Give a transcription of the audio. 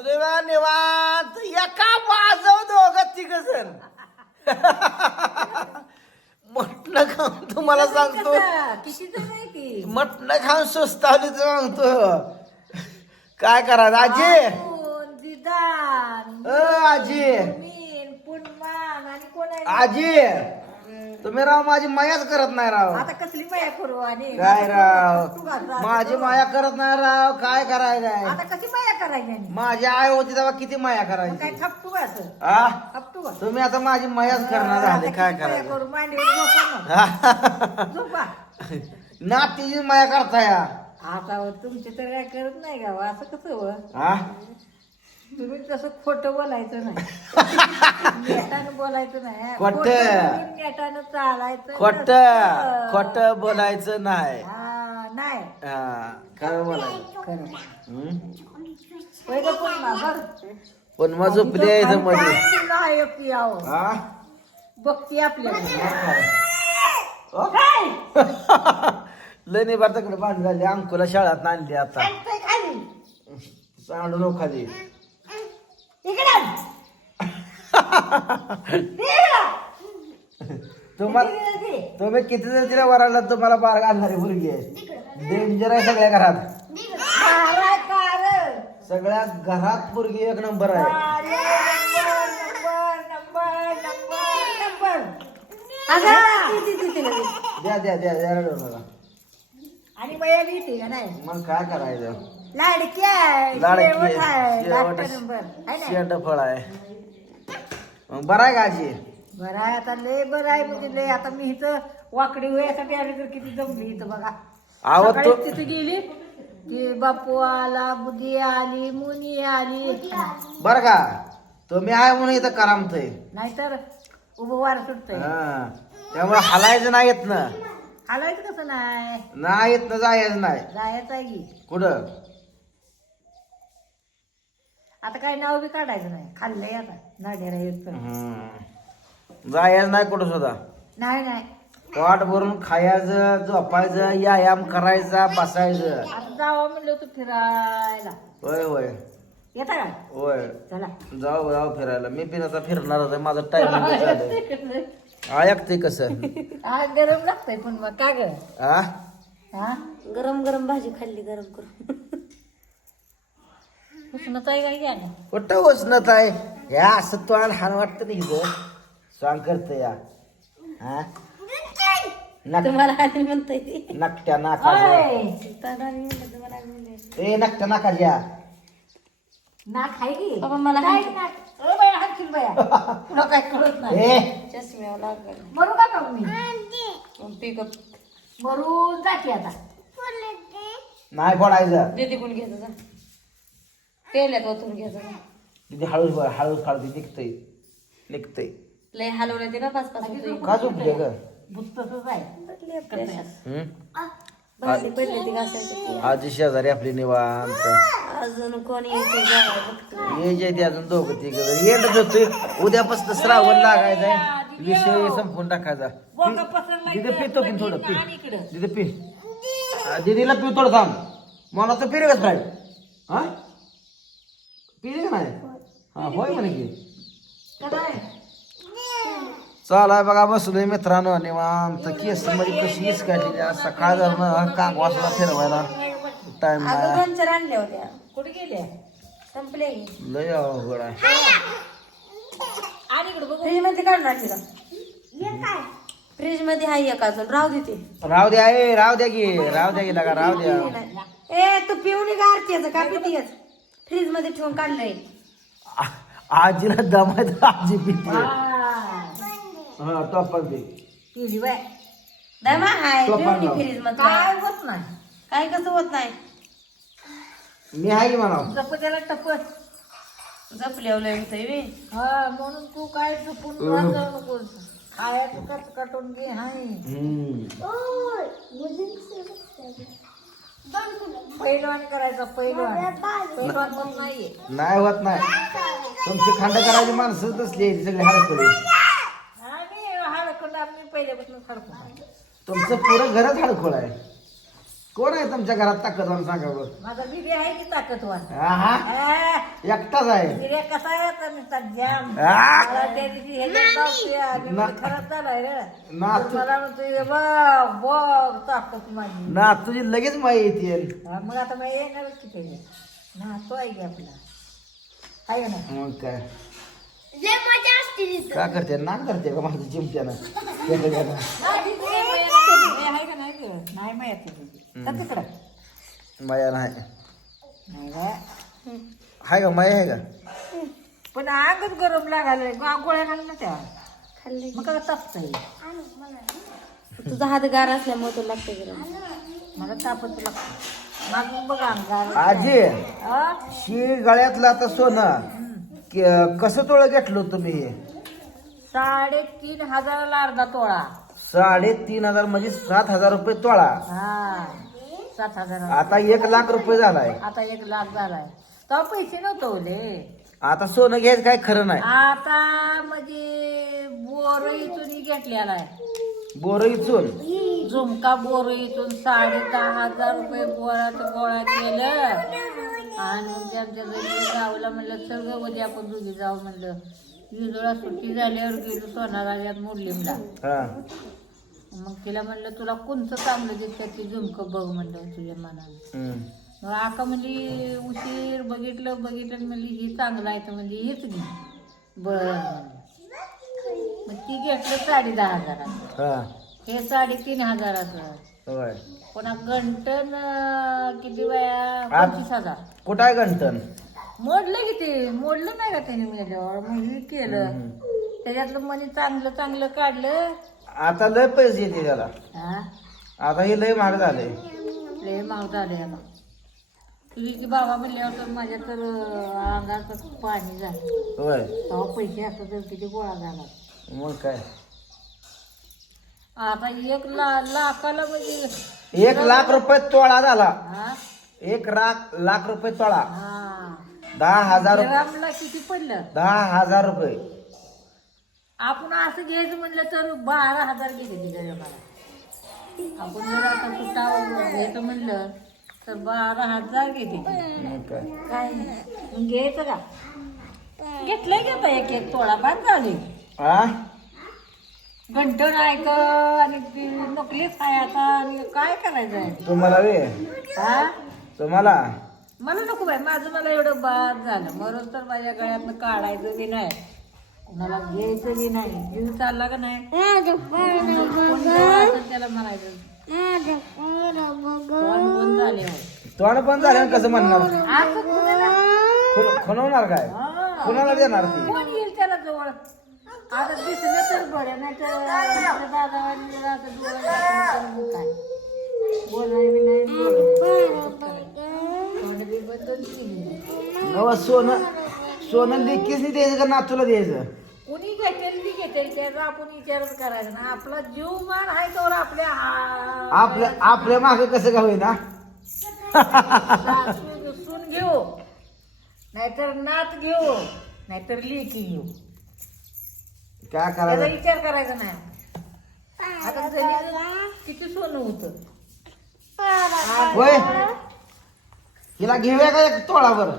वसुदेवा निवांत एका बाजव दोघं तिघ जण. मटण खाऊन तुम्हाला सांगतो. किती मटण खाऊन सुस्तावली तर सांगतो. काय करायचं आजी? कोण दिदान अ आजी. मीन पुनमान आणि आजी. तुम्ही राव माझी मायाच करत नाही राव. आता कसली माया करू आणि? काय राव? तू घाल जा. माझी माया करत नाही राव काय करायचंय? आता कशी माया करायची आणि? माझी आई होती तेव्हा किती माया मग काय करायची? थपटू का असं आ? का तुम्ही आता माझी मायाच करणार झाले काय किती माया करायचं? करू? मांडीवर झोपा मग. झोपा. नातीची माया करताय. आता तुमचे तर काय करत नाही का हो? असं कसं हो हा तुम्ही तसं खोटं बोलायचं नाही नेटानं बोलायचं नाही खोटं. बोलून नेटानं चालायचं खोट नसतं. खोट बोलायचं नाही हा, नाही हा खरं बोलायचं खरं हम्म? पण मग झोपली मध्ये आणि नाही पियावं. हा बघती आपल्याला ओ? लय नाही बांध झाली अंकुला शाळात आणली आता आणतंय खाली. सांडू नको. तुम्हाला. तुम्ही किती जण तिला वराला तुम्हाला बार घालणारी मुलगी आहे. डेंजर आहे सगळ्या घरात. सगळ्या घरात मुलगी एक नंबर आहे. द्या द्या द्या द्या रडू नका. आणि मया लिहिते का नाही? मग काय करायचं? लाडकी आहे लाडकी शेवट आहे. शेवट. नंबर. आहे ना? शेंड फळ आहे. मग बरं आहे का आजी? बरं आहे. आता लय बरं आहे म्हणजे लय. आता मी इथं वाकडी व्हायसाठी आली तर किती जमली इथं बघा. आवत सकाळी तो तिथे गेली की बापू आला बुद्धी आली मुनी आली. बर का? तुम्ही आहे म्हणून इथं करामतय. नाहीतर उभं वार सुटतंय. हा. त्यामुळे हलायचं नाही येत ना हालायचं कसं नाही? नाही येत ना जायचं नाही. जायचं आहे की. कुठं? आता काय नाव बी काढायचं नाही. खाल्लंय आता. नाड्याला येत पण. हम्म. जायचं नाही कुठं सुद्धा? नाही नाही. पोट भरून खायचं झोपायचं व्यायाम करायचा बसायचं. आता जावं म्हणलं होतं फिरायला. होय होय. येता काय होय. चला. जाऊ जाऊ फिरायला. मी पण आता फिरणारच आहे माझं टायमिंग झालंय ऐकते कसं? हा गरम लागतंय पण मग. का ग? हा हा? गरम गरम भाजी खाल्ली गरम करून. उष्णत आहे काय कुठं उष्णत आहे ह्या असं तुला लहान वाटतं नाही इथं स्वांग करत या. हा? नक तुम्हाला आधी म्हणता येते नकट्या नाकाच्या तुम्हाला. ए नकट्या नाकाच्या नाक आहे की? बाबा मला काय हात- नाक? ओ बाया, हात फिर बाया. तुला काय कळत नाही? ए. चष्म्यावर लागल. मरू का का मी? पिकअप मरून जाते आता. नाही पडायचं दीदी कोण घ्यायचं जा. तेल्यात ओतून घ्यायचं. किती हळूच बघ हळूच खाळती निघतंय निघतंय. लय हलवलं ते ना पाच पाच होतोय. का झोपले ग. हम्म? पडली ती घासायची. आजी शेजारी आपली निवांत. अजून कोण बघतो ये जे ते अजून दोघं तिघ येणच होतोय उद्यापासून श्रावण लागायचा विषय संपून टाकायचा. दिदी पितो पिन थोडं पी दिदी पी दीदीला पी थोडं थांब. मला तर पिरे का फ्राईड हा? पिले का नाही? हा होय म्हणे की. चालाय बघा बसलोय मित्रांनो निवांत केस मध्ये कशी वीस काढली आज सकाळ जर कांग वाजला फिरवायला. टाइम अगं नाही. आणल्या होत्या. कुठे गेले संपल्या की लय अवघड आहे. आणि इकडे बघू. फ्रीजमध्ये का? फ्रीज एक अजून. राहू देते राव द्या ए राव द्या की. राव द्या की लगा राव द्या ए तू पिऊन का आरतीच का पितीयच फ्रीजमध्ये ठेवून काढलंय. आजीला दमायचं आजी पिते. हा. हा बाय. दमा ठेवली. फ्रीजमध्ये काय होत नाही. काय कसं होत नाही? मी आहे की म्हणा जप त्याला टपत जपल्यावर होतंय वे हा म्हणून तू काय जाऊ नकोस. खायचं कट कटून घे हाय. पहिलवान करायचा पहिलवान पहिलवान पण नाहीये. नाही होत नाही. तुमची खंड करायची माणसं तसली सगळी हडकली आणि हडकून आम्ही पहिल्यापासून हडकून. तुमचं पुरं घरच हडकोळ आहे. कोण आहे तुमच्या घरात ताकदवान? सांगा बरं. माझा बिबी आहे की ताकदवान? आहा. एकटाच आहे. कसा आहे आता जाम! मला त्या दिवशी आणि खराब झालाय रे. ना तर तू- मला म्हणतो "हे बघ बघ ताकद माझी. ना तुझी लगेच माई येते हा, मग आता मी येणारच की ते. ना तो आहे की आपला. आहे ना? मग काय? का करते? ना करते का माझं चिमट्यानं? का? नाही ते हे आहे का नाही गं? नाही माहिती तुझी. तर तिकडं माया नाही. नाही गं. हाय का माया आहे का पण अंगच गरम लागायला गा- गोळ्या घाल ना त्या. खाल्ले मग काय तापतंय. तुझा हात गार असल्यामुळे तो लागते गरम. मला तापत लागतं. बघा अंगार आजी हा? शी गळ्यातलं आता सोनं. के- कसं तोळ घेतलं तुम्ही? साडेतीन हजाराला अर्धा तोळा. साडेतीन हजार म्हणजे सात हजार रुपये तोळा. हा सात हजार. आता एक लाख रुपये झालाय. आता एक लाख झालाय. तर पैसे नव्हते आता सोनं घ्यायचं काय खरं नाही. आता म्हणजे बोर इथून घेतलेला आहे. बोर इचून झुमका बोर इथून साडे दहा हजार रुपये बोराचं गोळा केलं. आणि म्हणजे आमच्या घरी जाऊला म्हणलं सगळं उद्या आपण दोघी जाऊ म्हणलं. विजोळा सुट्टी झाल्यावर गेलो सोनाराजात मुरलीमला. हा. मग तिला म्हणलं तुला कोणतं चांगलं दिसतं ते झुमकं बघ म्हणलं तुझ्या हम्म. मग आका म्हणली उशीर बघितलं बघितलं आणि म्हणली ही चांगलं आहे तर म्हणली हीच घे. बरं म्हणलं. मग ती घेतलं साडे दहा हजाराचं. हा. हे साडेतीन हजाराचं. होय. पुन्हा गंटन अं, किती वया? पंचवीस हजार. कुठं आहे गंटन? मोडलं किती मोडलं नाही का त्याने मेल्यावर? मग हे केलं. त्याच्यातलं मनी चांगलं चांगलं काढलं. आता लय पैसे येते त्याला. हा? आता हे लय महाग झाले. लय माव झाले आता. तुझी की बाबा म्हणल्यावर तर माझ्या तर अं, अंगात पाणी झालं. होय. तेव्हा पैसे असं तर किती गोळा झाला. मग काय? आता एक ला लाखाला म्हणजे एक लाख रुपये तोळा झाला. हा? एक लाख लाख रुपये तोळा. हा. दहा हजार ग्रामला किती पडलं? दहा हजार रुपये. आपण असं घ्यायचं म्हणलं तर बारा हजार गेले तिकडे मला. आपण जर आता घ्यायचं म्हणलं तर बारा हजार घेते मग काय? काय. मग घ्यायचं का? घेतलंय का आता एक एक तोळा बाद झाली. हा ऐक आणि ती नकलीच आहे आता आणि काय करायचं आहे? तुम्हाला वे? हा तुम्हाला? मला नको बाई माझं मला एवढं बाद झालं. मरून तर माझ्या गळ्यातनं काढायचं बी नाही. कुणाला घ्यायचं बी नाही. जीव चालला का नाही? कोण जेव्हा असेल त्याला म्हणायचं. झाले हो. तोंड पण झालं कसं म्हणणार? असं काय? हा. कुणाला देणार ती. कोण येईल त्याला जवळ? आता दिसलं तर बरं नाही तर दादा असं डोळा टाकून तर मग काय बोलाय बी नाही तोंड बी बंदच केली नव सोनं सोनं लेकीच नाही द्यायचं का नातूला द्यायचं? कुणी घेतेल ती घेतेल. त्याचा आपण विचारच करायचा ना आपला जीव मान आहे तर आपल्या हा- आपल्या आपल्या मागे कसं का होईना? सासू सून घेऊ. नाहीतर नात घेऊ. नाहीतर लेकी घेऊ. काय त्याचा करायचं विचार करायचा नाही. आता किती सोनं होतं? होय? हिला घेऊया का एक तोळावर?